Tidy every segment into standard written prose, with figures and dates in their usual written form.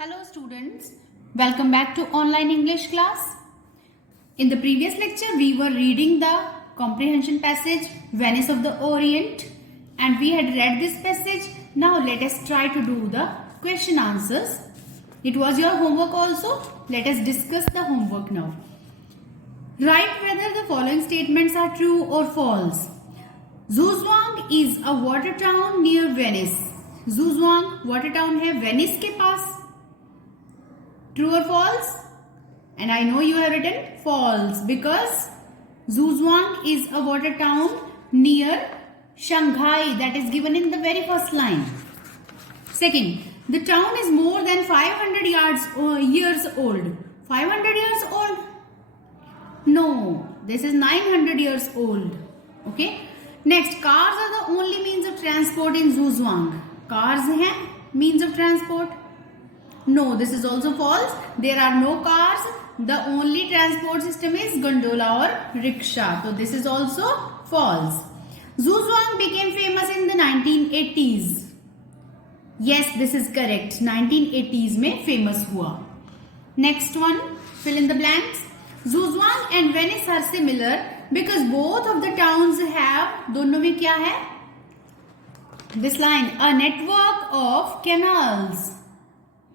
Hello students, welcome back to online English class. In the previous lecture we were reading the comprehension passage Venice of the Orient and we had read this passage. Now let us try to do the question answers. It was your homework also. Let us discuss the homework now. Write whether the following statements are true or false. Zuzwang is a water town near Venice. Zuzwang water town है Venice के पास. True or false? And I know you have written false because Zuzwang is a water town near Shanghai, that is given in the very first line. Second, the town is more than 500 years old. 500 years old? No, this is 900 years old. Okay. Next, cars are the only means of transport in Zuzwang. Cars हैं means of transport? No, this is also false. There are no cars. The only transport system is gondola or rickshaw. So this is also false. Zuzwang became famous in the 1980s. Yes, this is correct. 1980s में famous हुआ. Next one, fill in the blanks. Zuzwang and Venice are similar because both of the towns have, दोनों में क्या है? This line, a network of canals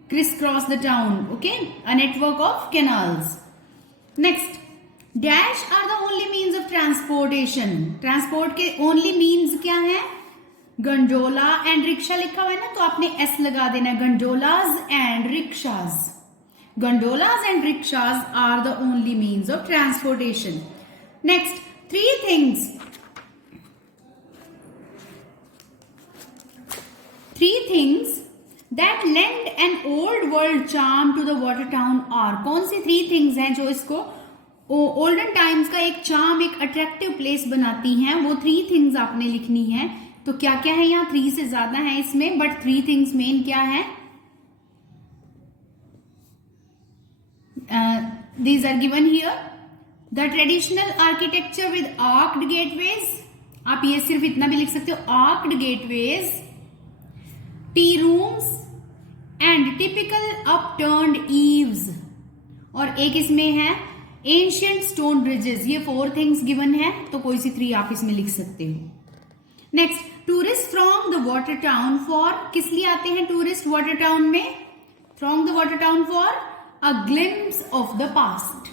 crisscross the town. Okay, a network of canals. Next, dash are the only means of transportation. Transport के only means क्या है? Gondola and rickshaw लिखा हुआ है ना, तो आपने S लगा देना. Gondolas and rickshaws. Gondolas and rickshaws are the only means of transportation. Next, three things that lend an old world charm to the water town are. कौन सी three things हैं जो इसको olden times का एक charm, एक attractive place बनाती हैं? वो three things आपने लिखनी है. तो क्या क्या है यहाँ? 3 से ज्यादा है इसमें, but 3 things main क्या है? These are given here. The traditional architecture with arched gateways. आप ये सिर्फ इतना भी लिख सकते हो, arched gateways, tea rooms and typical upturned eaves. और एक इसमें है ancient stone bridges. ये 4 things given है, तो कोई सी 3 आप इसमें लिख सकते हो. Next, tourists from the water town for, किस लिए आते हैं tourist water town में? From the water town for a glimpse of the past.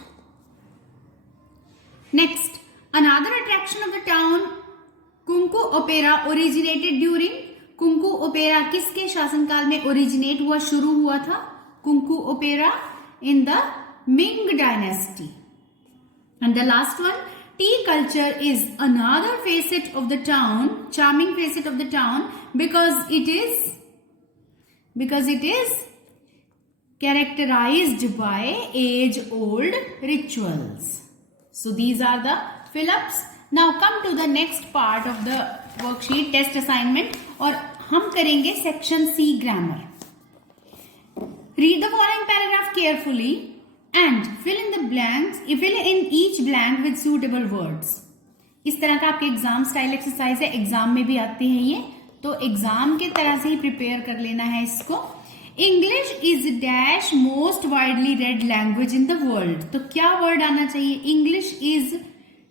Next, another attraction of the town, कुंकू ओपेरा originated during. कुंकू ओपेरा किसके शासनकाल में ओरिजिनेट हुआ, शुरू हुआ था? कुंकू opera in the Ming dynasty. And the last one, tea culture is another facet of the town, charming facet of the town, because it is characterized by age-old rituals. So these are the fill-ups. Now come to the next part of the worksheet, test assignment, और हम करेंगे section C grammar. Read the following paragraph carefully and fill in the blanks. Fill in each blank with suitable words. इस तरह का आपके exam style exercise है, exam में भी आते हैं ये, तो एग्जाम के तरह से ही प्रिपेयर कर लेना है इसको. English is dash most widely read language in the world. तो क्या वर्ड आना चाहिए? English is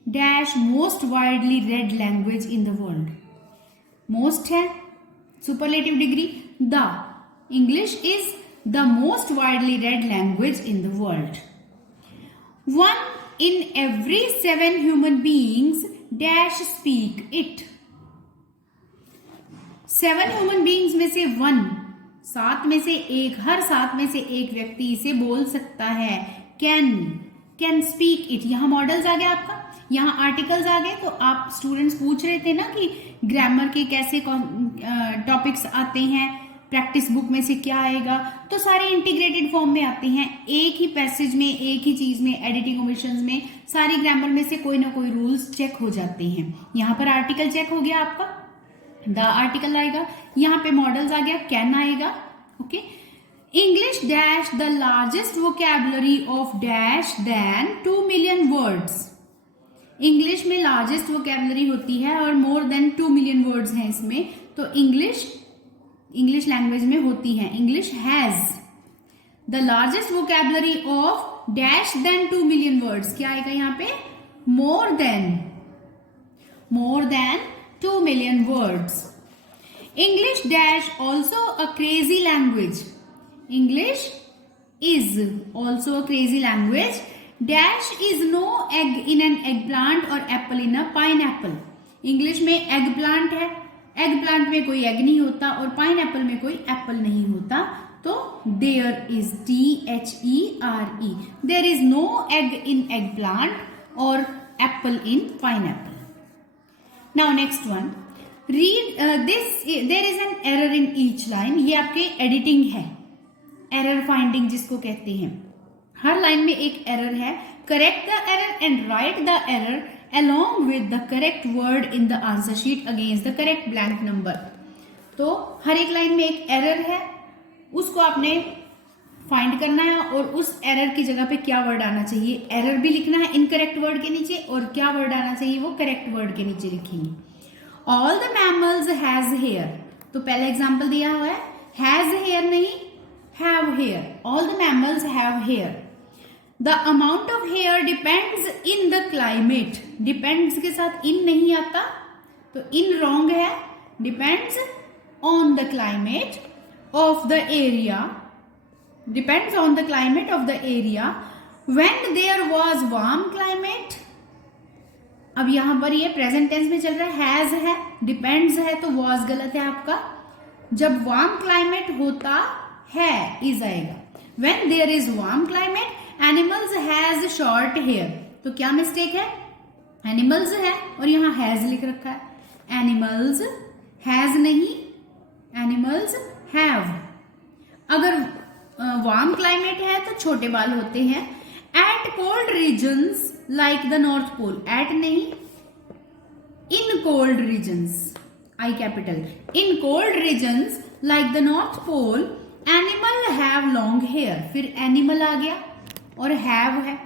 dash most widely read language in the world. Most है superlative degree. The English is the most widely read language in the world. 1 in every 7 human beings dash speak it. 7 human beings में से 1, 7 में से 1, हर 7 में से 1 व्यक्ति इसे बोल सकता है. Can speak it. यहाँ मॉडल्स आ गया आपका, यहाँ आर्टिकल्स आ गए. तो आप स्टूडेंट्स पूछ रहे थे ना कि ग्रामर के कैसे टॉपिक्स आते हैं, प्रैक्टिस बुक में से क्या आएगा, तो सारे इंटीग्रेटेड फॉर्म में आते हैं. एक ही पैसेज में, एक ही चीज में, एडिटिंग ओमिशंस में, सारी ग्रामर में से कोई ना कोई रूल्स चेक हो जाते हैं. यहाँ पर आर्टिकल चेक हो गया आपका, द आर्टिकल आएगा. यहाँ पे मॉडल्स आ गया, कैन आएगा. Okay. English dash the largest vocabulary of dash than 2 million words. English में लार्जेस्ट वोकैबुलरी होती है और मोर देन 2 million वर्ड्स हैं इसमें. तो इंग्लिश लैंग्वेज में होती है. English has the largest vocabulary of dash than 2 million words, क्या आएगा यहाँ पे? More than 2 million words. English dash also a crazy language. English is also a crazy language. Dash is no egg in an eggplant or apple in a pineapple. English में eggplant है, eggplant में कोई egg नहीं होता और pineapple में कोई apple नहीं होता, तो there is THERE. There is no egg in eggplant or apple in pineapple. Now next one. Read this, there is an error in each line. ये आपके एडिटिंग है, एरर फाइंडिंग जिसको कहते हैं. हर लाइन में एक एरर है. Correct the error and right the error along with the correct word in the answer sheet against the correct blank number. तो हर एक लाइन में एक एरर है, उसको आपने फाइंड करना है और उस एरर की जगह पे क्या वर्ड आना चाहिए, एरर भी लिखना है इनकरेक्ट वर्ड के नीचे और क्या वर्ड आना चाहिए वो करेक्ट वर्ड के नीचे लिखेंगे. All the mammals has hair. तो पहला एग्जाम्पल दिया हुआ है, has hair नहीं, have hair. All the mammals have hair. The amount of hair depends in the climate. Depends के साथ in नहीं आता, तो in wrong है. Depends on the climate of the area. Depends on the climate of the area. When there was warm climate. अब यहां पर ये प्रेजेंट टेंस में चल रहा है, हैज है, डिपेंड्स है, तो वॉज गलत है आपका. जब वार्म क्लाइमेट होता है इज आएगा. When there is warm climate animals has short hair. तो क्या मिस्टेक है? एनिमल्स है और यहां हैज लिख रखा है. एनिमल्स हैज नहीं, एनिमल्स हैव. अगर वार्म क्लाइमेट है तो छोटे बाल होते हैं. At cold regions like the North Pole. At नहीं, in cold regions, I capital. In cold regions like the North Pole, animal have long hair. फिर animal आ गया और have है,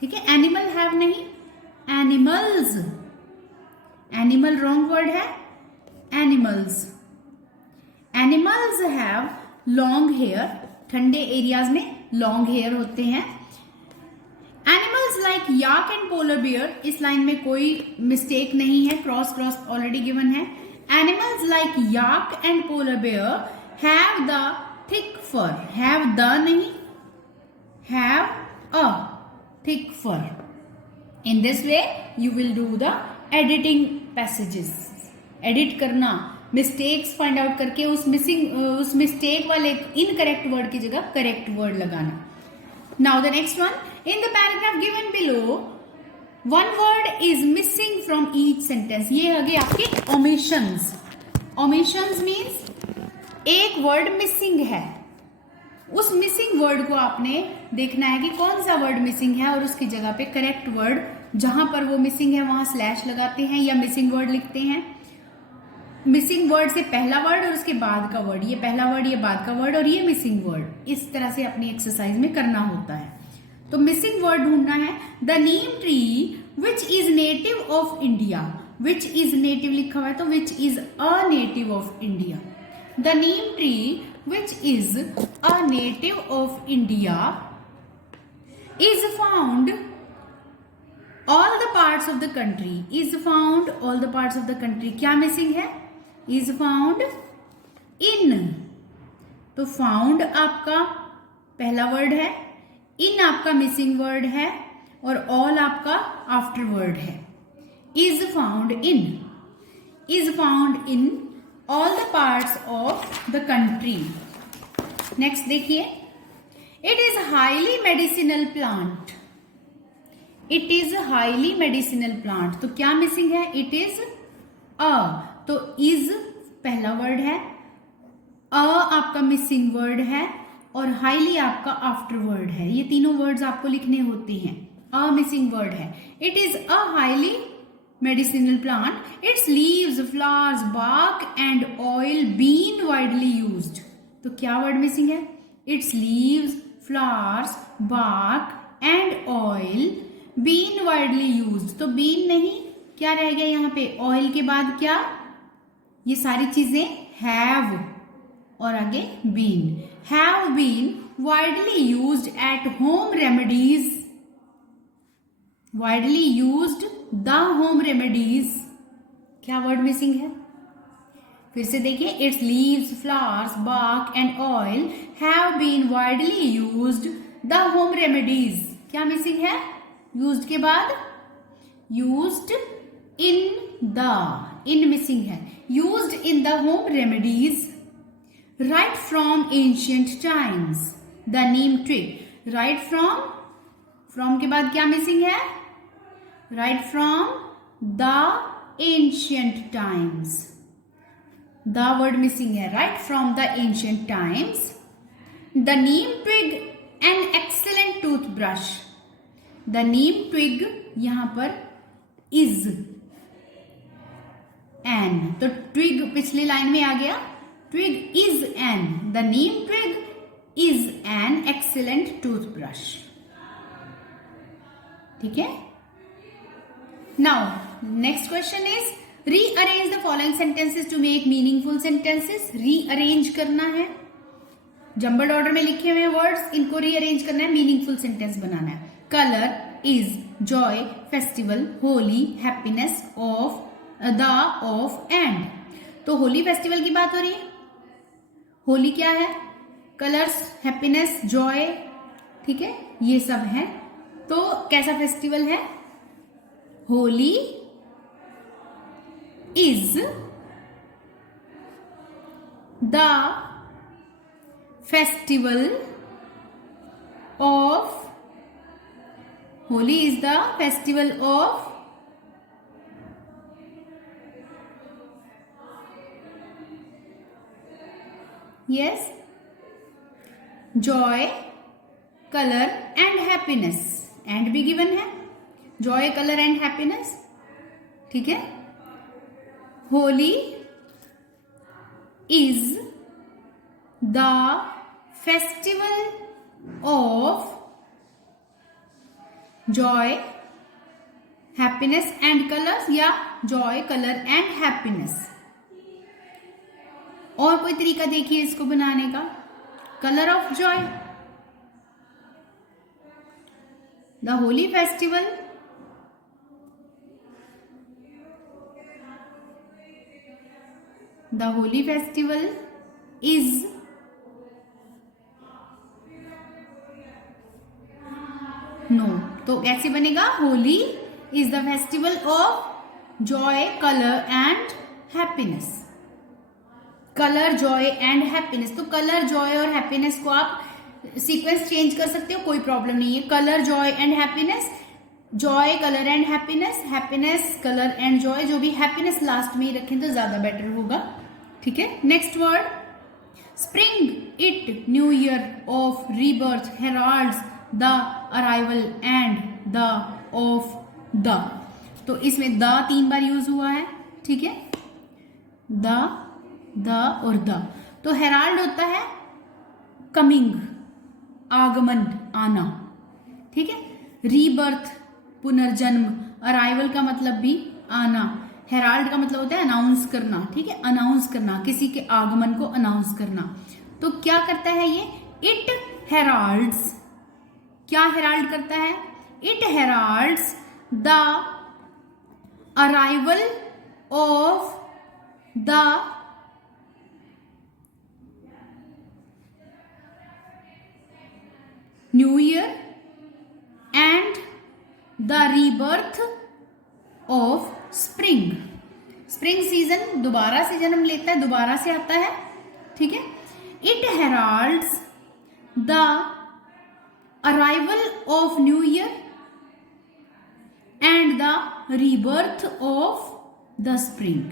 ठीक है. animal have नहीं, animals. animal wrong word है, animals. animals have long hair. ठंडे एरियाज में long hair होते हैं. Animals like yak and polar bear, इस लाइन में कोई मिस्टेक नहीं है, क्रॉस क्रॉस ऑलरेडी गिवन है. Animals like yak and polar bear have the thick fur. Have the नहीं, have a thick fur. In this way you will do the editing passages. Edit करना, mistakes find out करके उस mistake वाले incorrect word की जगह correct word लगाना. Now the next one, in the paragraph given below, one word is missing from each sentence. ये आगे आपके omissions. Omissions means एक word missing है. उस missing word को आपने देखना है कि कौन सा word missing है और उसकी जगह पे correct word, जहां पर वो missing है वहां slash लगाते हैं या missing word लिखते हैं. मिसिंग वर्ड से पहला वर्ड और उसके बाद का वर्ड, ये पहला वर्ड, ये बाद का वर्ड और ये मिसिंग वर्ड, इस तरह से अपनी एक्सरसाइज में करना होता है. तो मिसिंग वर्ड ढूंढना है. The Neem tree which is native of India. Which is native लिखा हुआ है तो which is a native of India. The Neem tree which is a native of India is found all the parts of the country. Is found all the parts of the country, क्या missing है? Is found इन. तो found आपका पहला word है, इन आपका missing word है और all आपका आफ्टर वर्ड है. Is found in. Is found in all the parts of the country. Next देखिए, it is highly medicinal plant. It is highly medicinal plant, तो क्या मिसिंग है? It is a. तो is पहला word है, अ आपका missing word है और हाईली आपका आफ्टर वर्ड है. ये तीनों वर्ड्स आपको लिखने होते हैं. अ मिसिंग वर्ड है. It is a highly medicinal plant. Its leaves, flowers, bark and oil been widely used. तो क्या वर्ड मिसिंग है? Its leaves, flowers, bark and oil been widely used. तो बीन नहीं, क्या रह गया यहाँ पे? ऑयल के बाद क्या? ये सारी चीजें हैव और आगे been. Have been widely used at home remedies, widely used the home remedies, क्या वर्ड मिसिंग है? फिर से देखिए, its leaves, flowers, bark and oil have been widely used the home remedies. क्या मिसिंग है? यूज्ड के बाद used in the, in missing है. Used in the home remedies right from ancient times. The neem twig. Right from के बाद क्या missing है? Right from the ancient times. The word missing है. Right from the ancient times. The neem twig an excellent toothbrush. The neem twig यहां पर is an, तो twig पिछली line में आ गया. Twig is an, the neem twig is an excellent toothbrush. ठीक है? Now, next question is rearrange the following sentences to make meaningful sentences. Rearrange करना है. जम्बल्ड ऑर्डर में लिखे हुए वर्ड्स, इनको रीअरेंज करना है, मीनिंगफुल सेंटेंस बनाना है. Colour, is, Joy, festival, Holi, happiness, of, the, of, and. तो होली फेस्टिवल की बात हो रही है. होली क्या है? कलर्स, हैप्पीनेस, जॉय, ठीक है, ये सब है. तो कैसा फेस्टिवल है? Holi is the festival of, Holi is the festival of yes, joy, color and happiness. and भी given है. joy, color and happiness. ठीक है. Holi is the festival of joy, happiness and colors, या joy, color and happiness. और कोई तरीका देखिए इसको बनाने का. Colour of joy, the Holi festival, the Holi festival is no. तो कैसे बनेगा? Holi is the festival of joy, colour and happiness. Colour, joy and happiness. तो कलर, जॉय और हैप्पीनेस को आप सीक्वेंस चेंज कर सकते हो, कोई प्रॉब्लम नहीं है. Colour, joy and happiness, Joy, colour and happiness, happiness, colour and Joy. जो भी हैप्पीनेस लास्ट में ही रखें तो ज्यादा बेटर होगा. ठीक है. Next word, spring, it, new year, of, rebirth, heralds the arrival and the, of, the. तो इसमें द 3 बार यूज हुआ है. ठीक है. द और द. तो हेराल्ड होता है कमिंग, आगमन, आना. ठीक है. रीबर्थ, पुनर्जन्म. अराइवल का मतलब भी आना. हेराल्ड का मतलब होता है अनाउंस करना. ठीक है. अनाउंस करना, किसी के आगमन को अनाउंस करना. तो क्या करता है ये? It heralds. क्या हेराल्ड करता है? It heralds the arrival of the new year and the rebirth of spring. Spring season दोबारा से जन्म लेता है, दोबारा से आता है. ठीक है. It heralds the arrival of new year and the rebirth of the spring.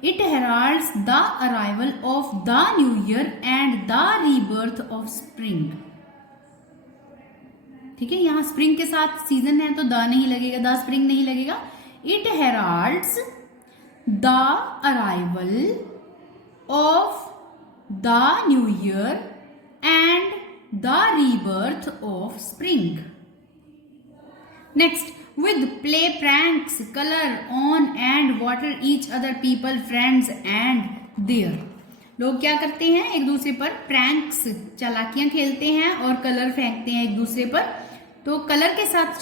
It heralds the arrival of the new year and the rebirth of spring. ठीक है. यहां स्प्रिंग के साथ सीजन है तो द नहीं लगेगा, द स्प्रिंग नहीं लगेगा. It heralds the arrival of the new year and the rebirth of spring. Next, with play, pranks, color on and water each other, people, friends and their. लोग क्या करते हैं, एक दूसरे पर प्रैंक्स, चालाकियां खेलते हैं और कलर फेंकते हैं एक दूसरे पर। तो कलर के साथ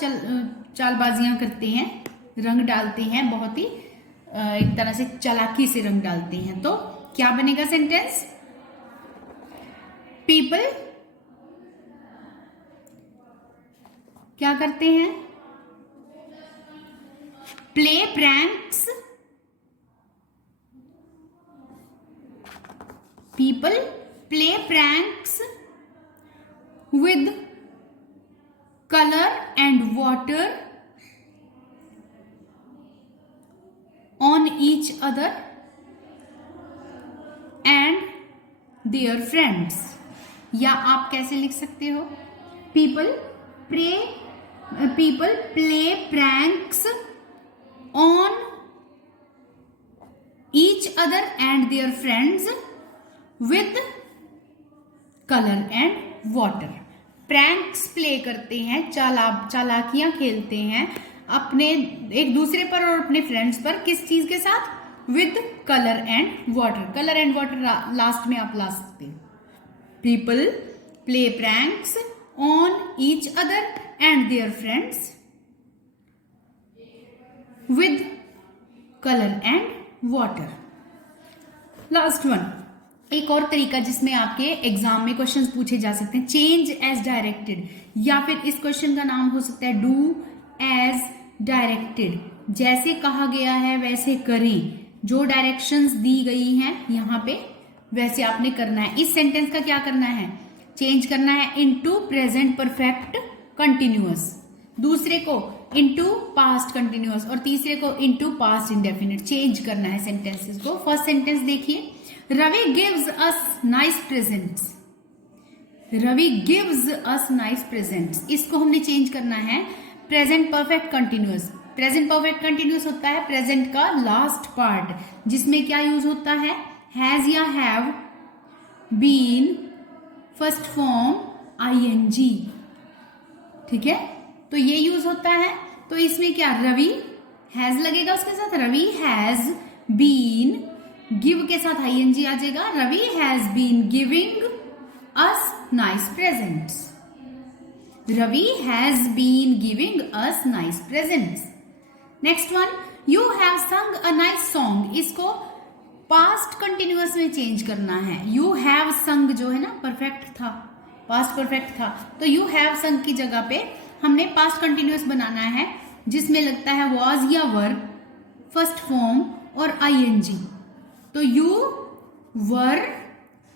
चालबाजियां करते हैं, रंग डालते हैं, बहुत ही एक तरह से चालाकी से रंग डालते हैं। तो क्या बनेगा सेंटेंस? पीपल क्या करते हैं? Play pranks, people play pranks with color and water on each other and their friends। या आप कैसे लिख सकते हो? people play pranks on each other and their friends with color and water। Pranks play करते हैं, चालाकियां खेलते हैं अपने एक दूसरे पर और अपने फ्रेंड्स पर। किस चीज के साथ? With colour and water. Colour and water last में आप ला सकते हैं। People play pranks on each other and their friends with colour and water. Last one, एक और तरीका जिसमें आपके एग्जाम में क्वेश्चंस पूछे जा सकते हैं, चेंज एज डायरेक्टेड, या फिर इस क्वेश्चन का नाम हो सकता है डू एज डायरेक्टेड। जैसे कहा गया है वैसे करें, जो डायरेक्शंस दी गई हैं यहाँ पे वैसे आपने करना है। इस सेंटेंस का क्या करना है? चेंज करना है इनटू प्रेजेंट परफेक्ट कंटिन्यूअस, दूसरे को इनटू पास्ट कंटिन्यूअस और तीसरे को इनटू पास्ट इंडेफिनिट। चेंज करना है सेंटेंसेस को। फर्स्ट सेंटेंस देखिए, Ravi gives us nice presents। Ravi gives us nice presents, इसको हमने चेंज करना है present perfect continuous. Present perfect continuous होता है प्रेजेंट का लास्ट पार्ट, जिसमें क्या यूज होता है? हैज या have, been, first form ing। ठीक है, तो ये यूज होता है। तो इसमें क्या रवि हैज लगेगा उसके साथ, रवि हैज बीन, गिव के साथ ing आ जाएगा, Ravi has been giving us nice presents. Ravi has been giving us nice presents. Next one, you have sung a nice song, इसको पास्ट कंटिन्यूअस में चेंज करना है। यू हैव संग जो है ना परफेक्ट था, पास्ट परफेक्ट था, तो यू हैव संग की जगह पे हमने पास्ट कंटिन्यूअस बनाना है, जिसमें लगता है वॉज या वर, फर्स्ट फॉर्म और ing। तो यू वर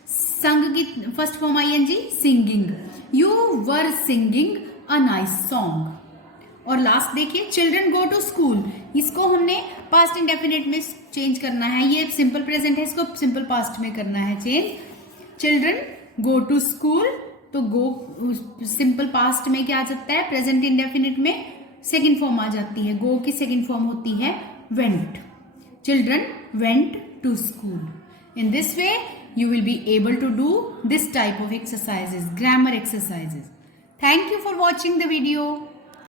संग की first form ing singing, you were singing a nice song. और लास्ट देखिए, चिल्ड्रन गो टू स्कूल, इसको हमने पास्ट इंडेफिनिट में चेंज करना है। ये सिंपल प्रेजेंट है, इसको सिंपल पास्ट में करना है change. Children go to school, तो गो सिंपल पास्ट में क्या आ जाता है? प्रेजेंट इंडेफिनिट में सेकेंड फॉर्म आ जाती है। गो की सेकेंड फॉर्म होती है went. Children went to school। In this way, you will be able to do this type of exercises, grammar exercises. Thank you for watching the video.